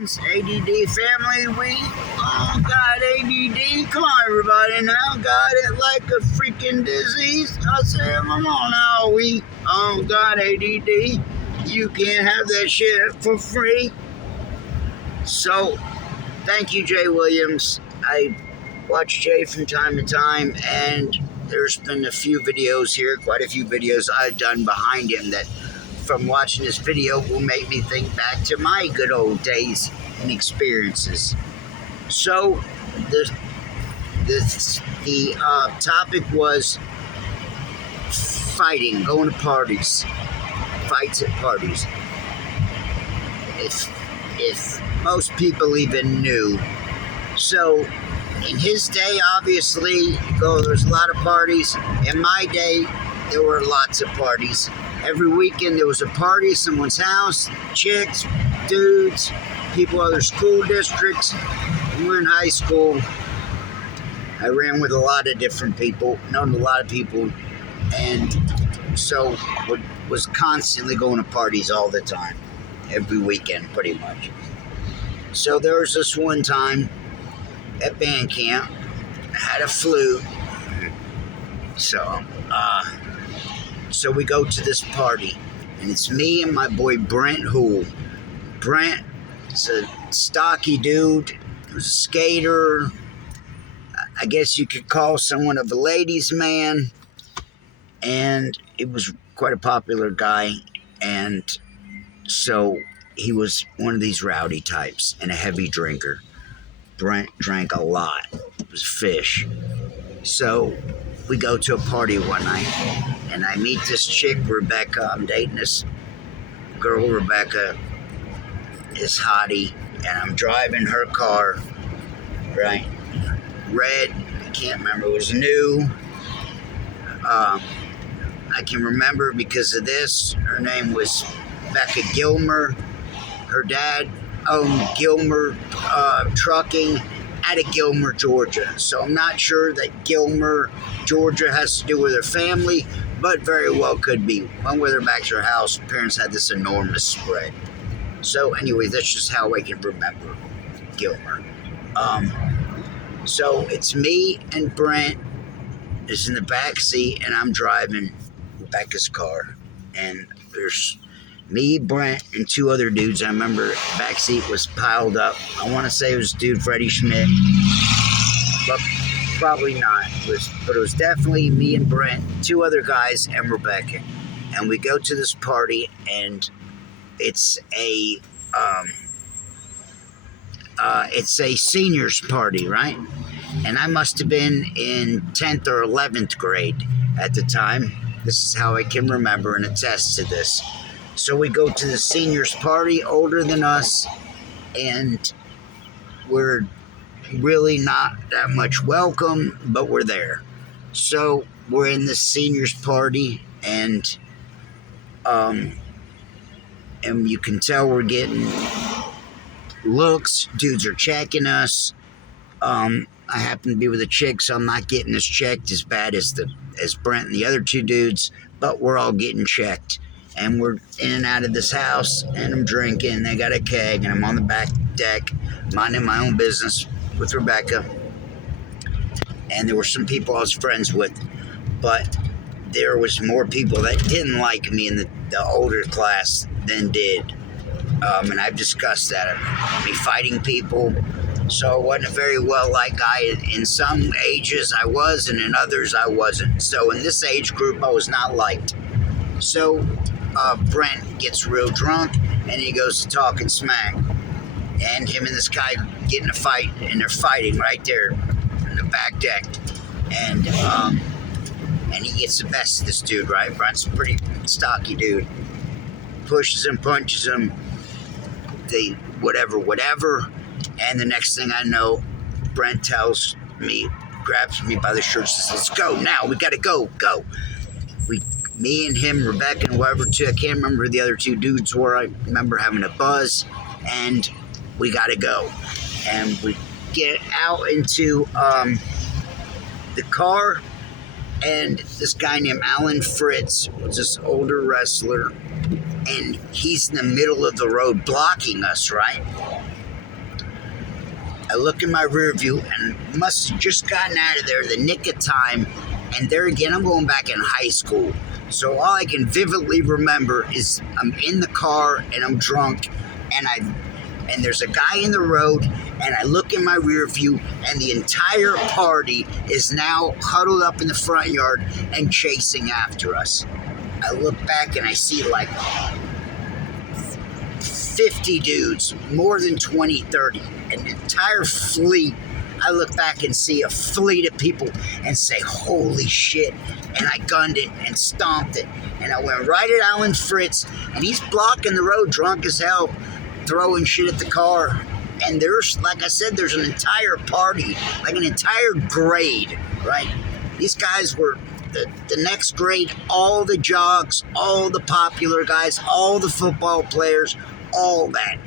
ADD family, we all got ADD. Come on, everybody, now got it like a freaking disease. I say, come on now, we all got ADD. You can't have that shit for free. So, thank you, Jay Williams. I watch Jay from time to time, and there's been a few videos here, quite a few videos I've done behind him that from watching this video will make me think back to my good old days and experiences. So the topic was fighting, going to parties, fights at parties. If most people even knew. So in his day, obviously, there's a lot of parties. In my day, there were lots of parties. Every weekend there was a party at someone's house, chicks, dudes, people other school districts. When we were in high school, I ran with a lot of different people, known a lot of people, and so was constantly going to parties all the time, every weekend pretty much. So there was this one time at band camp, I had a flute, so we go to this party, and it's me and my boy Brent Hool. Brent is a stocky dude. He was a skater. I guess you could call someone of a ladies' man. And he was quite a popular guy. And so he was one of these rowdy types and a heavy drinker. Brent drank a lot. It was fish. So we go to a party one night, and I meet this chick, Rebecca. I'm dating this girl, Rebecca, this hottie, and I'm driving her car, right? Red, I can't remember, it was new. I can remember because of this. Her name was Becca Gilmer. Her dad owned Gilmer Trucking out of Gilmer, Georgia. So I'm not sure that Gilmer, Georgia has to do with her family, but very well could be. Went with her back to her house. Parents had this enormous spread. So anyway, that's just how I can remember Gilmer. So it's me and Brent is in the back seat, and I'm driving Rebecca's car. And there's me, Brent, and two other dudes. I remember the back seat was piled up. I want to say it was dude Freddie Schmidt, but probably not. But it was definitely me and Brent, two other guys, and Rebecca. And we go to this party, and it's a seniors party, right? And I must have been in 10th or 11th grade at the time. This is how I can remember and attest to this. So we go to the seniors party, older than us, and we're really not that much welcome, but we're there. So we're in the seniors party, and you can tell we're getting looks. Dudes are checking us. I happen to be with a chick, so I'm not getting us checked as bad as Brent and the other two dudes, but we're all getting checked. And we're in and out of this house, and I'm drinking. They got a keg, and I'm on the back deck, minding my own business with Rebecca. And there were some people I was friends with, but there was more people that didn't like me in the older class than did. And I've discussed that. Me fighting people. So I wasn't a very well-liked guy. In some ages I was, and in others I wasn't. So in this age group I was not liked. So Brent gets real drunk, and he goes to talking smack. And him and this guy get in a fight, and they're fighting right there in the back deck. And he gets the best of this dude, right? Brent's a pretty stocky dude. Pushes him, punches him. They whatever. And the next thing I know, Brent tells me, grabs me by the shirt, says, "Let's go now. We got to go. Me and him, Rebecca, and whoever two, I can't remember who the other two dudes were. I remember having a buzz, and we got to go. And we get out into the car, and this guy named Alan Fritz was this older wrestler, and he's in the middle of the road blocking us, right? I look in my rear view and must have just gotten out of there the nick of time. And there again, I'm going back in high school. So all I can vividly remember is I'm in the car and I'm drunk, and there's a guy in the road, and I look in my rear view, and the entire party is now huddled up in the front yard and chasing after us. I look back and I see like 50 dudes, more than 20, 30, an entire fleet. I look back and see a fleet of people and say, holy shit. And I gunned it and stomped it. And I went right at Alan Fritz, and he's blocking the road drunk as hell, throwing shit at the car. And there's, like I said, there's an entire party, like an entire grade, right? These guys were the next grade, all the jocks, all the popular guys, all the football players, all that.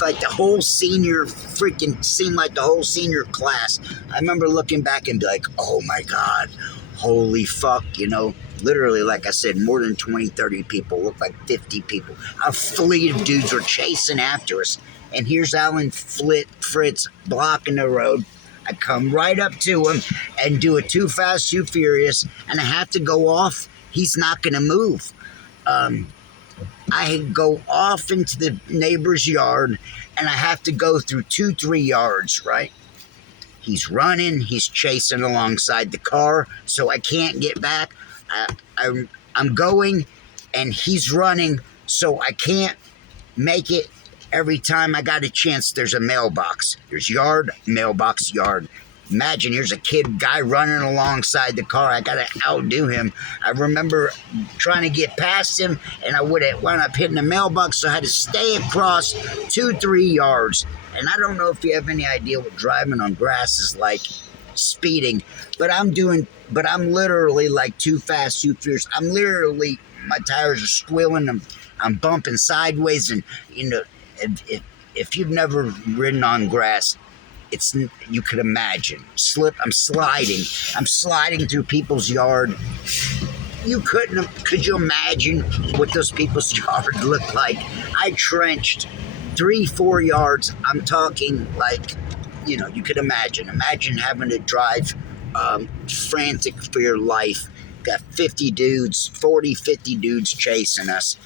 Like the whole senior freaking seemed like the whole senior class. I remember looking back and be like, oh my God, holy fuck, you know, literally, like I said, more than 20, 30 people, looked like 50 people. A fleet of dudes were chasing after us. And here's Alan Fritz blocking the road. I come right up to him and do a too fast, too furious, and I have to go off. He's not going to move. I go off into the neighbor's yard, and I have to go through 2-3 yards, right? He's running, he's chasing alongside the car, so I can't get back. I'm going, and he's running, so I can't make it. Every time I got a chance, there's a mailbox. There's yard, mailbox, yard. Imagine here's a guy running alongside the car. I gotta outdo him. I remember trying to get past him, and I would have wound up hitting the mailbox, so I had to stay across 2-3 yards. And I don't know if you have any idea what driving on grass is like, speeding, but I'm literally like too fast, too fierce. I'm literally, my tires are squealing. I'm bumping sideways, and you know, if you've never ridden on grass, you could imagine. I'm sliding through people's yard. Could you imagine what those people's yard looked like? I trenched 3-4 yards. I'm talking like, you know, you could imagine having to drive frantic for your life. Got 50 dudes, 40, 50 dudes chasing us.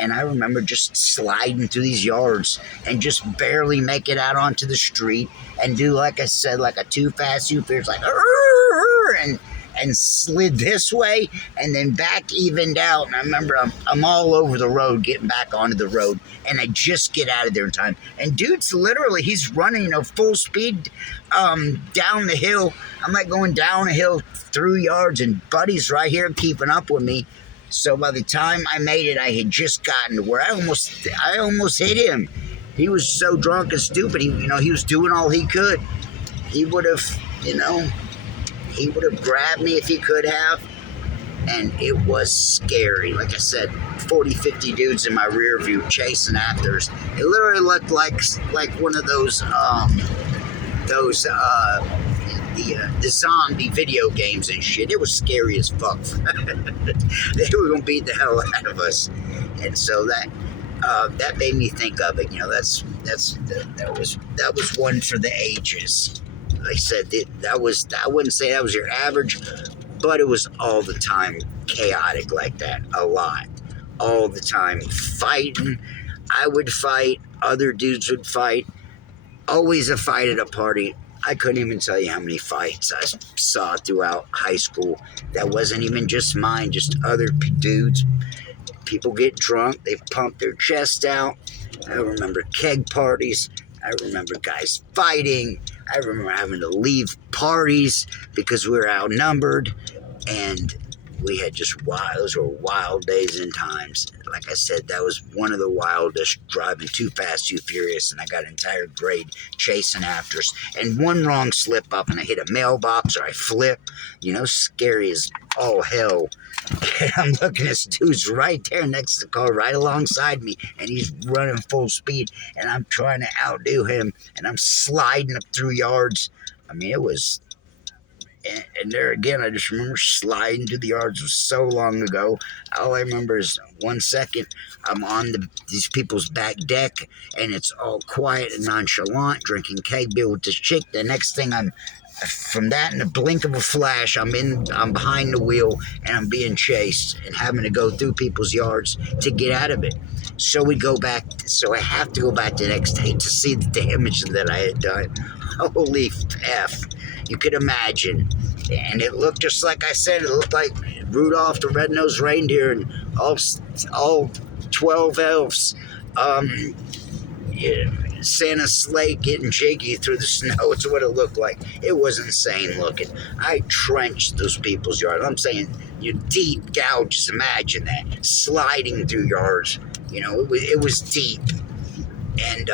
And I remember just sliding through these yards and just barely make it out onto the street and do, like I said, like a too fast, too fierce, like, and slid this way and then back evened out. And I remember I'm all over the road, getting back onto the road, and I just get out of there in time. And dude's literally, he's running, you know, full speed down the hill. I'm like going down a hill through yards, and Buddy's right here keeping up with me. So by the time I made it, I had just gotten to where I almost hit him. He was so drunk and stupid. He was doing all he could. He would have grabbed me if he could have. And it was scary. Like I said, 40, 50 dudes in my rear view chasing after us. It literally looked like one of those the zombie video games and shit. It was scary as fuck. They were gonna beat the hell out of us, and so that made me think of it. You know, that was one for the ages. Like I said, I wouldn't say that was your average, but it was all the time chaotic like that. A lot, all the time fighting. I would fight. Other dudes would fight. Always a fight at a party. I couldn't even tell you how many fights I saw throughout high school. That wasn't even just mine, just other dudes. People get drunk, they pump their chest out. I remember keg parties. I remember guys fighting. I remember having to leave parties because we were outnumbered. And we had those were wild days and times. Like I said, that was one of the wildest, driving too fast, too furious, and I got an entire grade chasing after us. And one wrong slip up and I hit a mailbox or I flip, you know, scary as all hell. And I'm looking at this dude's right there next to the car, right alongside me, and he's running full speed, and I'm trying to outdo him, and I'm sliding up through yards. I mean, it was And there again, I just remember sliding through the yards. It was so long ago. All I remember is 1 second I'm on these people's back deck, and it's all quiet and nonchalant, drinking keg beer with this chick. The next thing from that, in the blink of a flash, I'm behind the wheel, and I'm being chased and having to go through people's yards to get out of it. So we go back. So I have to go back the next day to see the damage that I had done. Holy F. You could imagine. And it looked just like I said. It looked like Rudolph the Red-Nosed Reindeer and all 12 elves. Yeah, Santa's sleigh getting jiggy through the snow. It's what it looked like. It was insane looking. I trenched those people's yards. I'm saying, you deep gouges. Imagine that. Sliding through yards. You know, it was deep. And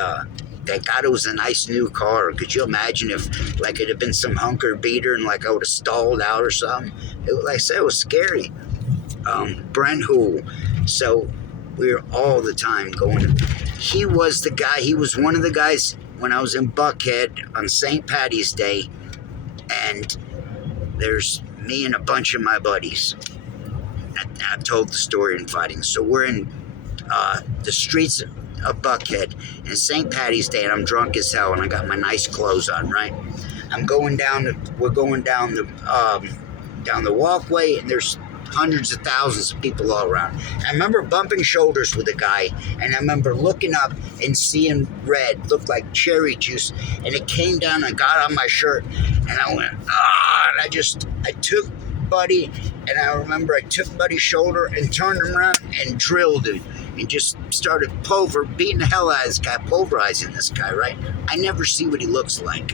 thank God it was a nice new car. Could you imagine if, like, it had been some hunker beater and, like, I would have stalled out or something? Like I said, it was scary. Brent Hool. So we were all the time going. He was the guy. He was one of the guys when I was in Buckhead on St. Patty's Day. And there's me and a bunch of my buddies. I told the story in fighting. So we're in the streets of Buckhead and St. Patty's Day, and I'm drunk as hell, and I got my nice clothes on, right? We're going down the walkway, and there's hundreds of thousands of people all around. I remember bumping shoulders with a guy, and I remember looking up and seeing red, looked like cherry juice, and it came down and got on my shirt, and I went, and I took Buddy, and I remember I took Buddy's shoulder and turned him around and drilled him and just started beating the hell out of this guy, pulverizing this guy, right? I never see what he looks like.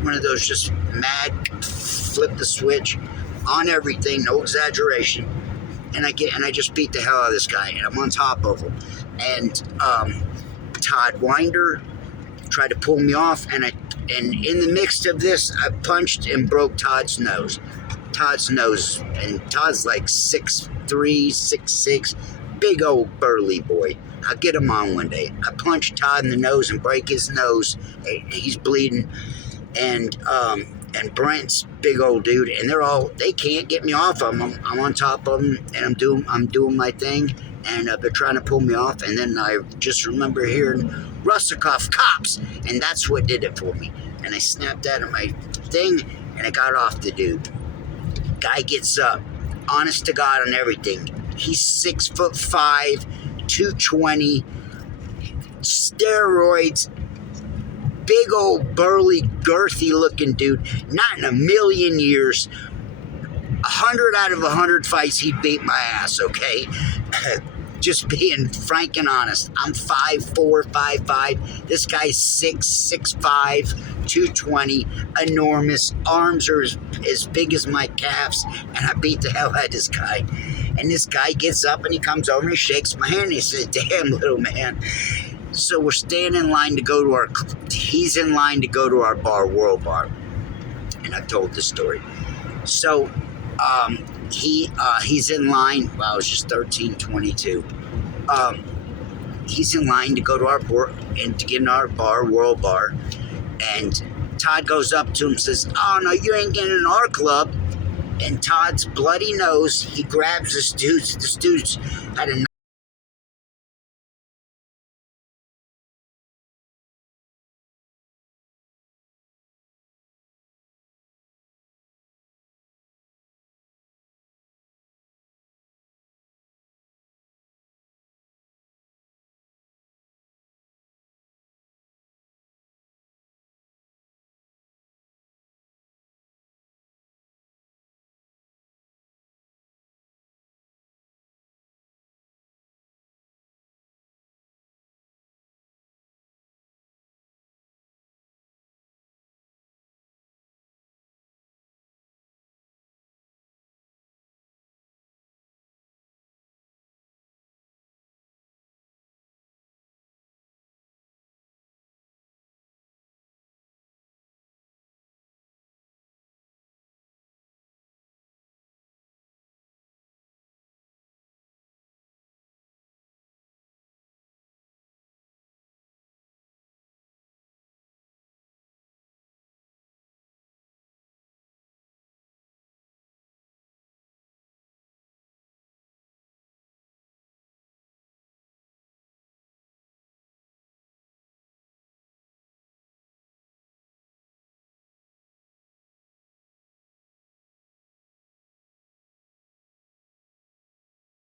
One of those just mad, flip the switch on everything, no exaggeration. And I just beat the hell out of this guy, and I'm on top of him. And Todd Winder tried to pull me off, and in the mix of this, I punched and broke Todd's nose. And Todd's like 6'3", 6'6", big old burly boy. I'll get him on one day. I punched Todd in the nose and break his nose. He's bleeding. And Brent's big old dude, and they can't get me off of him. I'm on top of them, and I'm doing my thing, and they're trying to pull me off. And then I just remember hearing Russakoff cops, and that's what did it for me. And I snapped out of my thing, and I got off the dude. Guy gets up, honest to God on everything. He's 6'5", 220, steroids, big old burly, girthy looking dude. Not in a million years. 100 out of 100 fights, he'd beat my ass, okay? Just being frank and honest. I'm 5'4", 5'5". This guy's 6'5", 220, enormous. Arms are as big as my calves, and I beat the hell out of this guy. And this guy gets up and he comes over and he shakes my hand and he says, "Damn, little man." So we're staying in line to go to he's in line to go to our bar, World Bar. And I've told this story. So he's in line. Well, I was just 13, 22. He's in line to go to our bar and to get in our bar, World Bar. And Todd goes up to him and says, "Oh, no, you ain't getting in our club." And Todd's bloody nose, he grabs this dude had a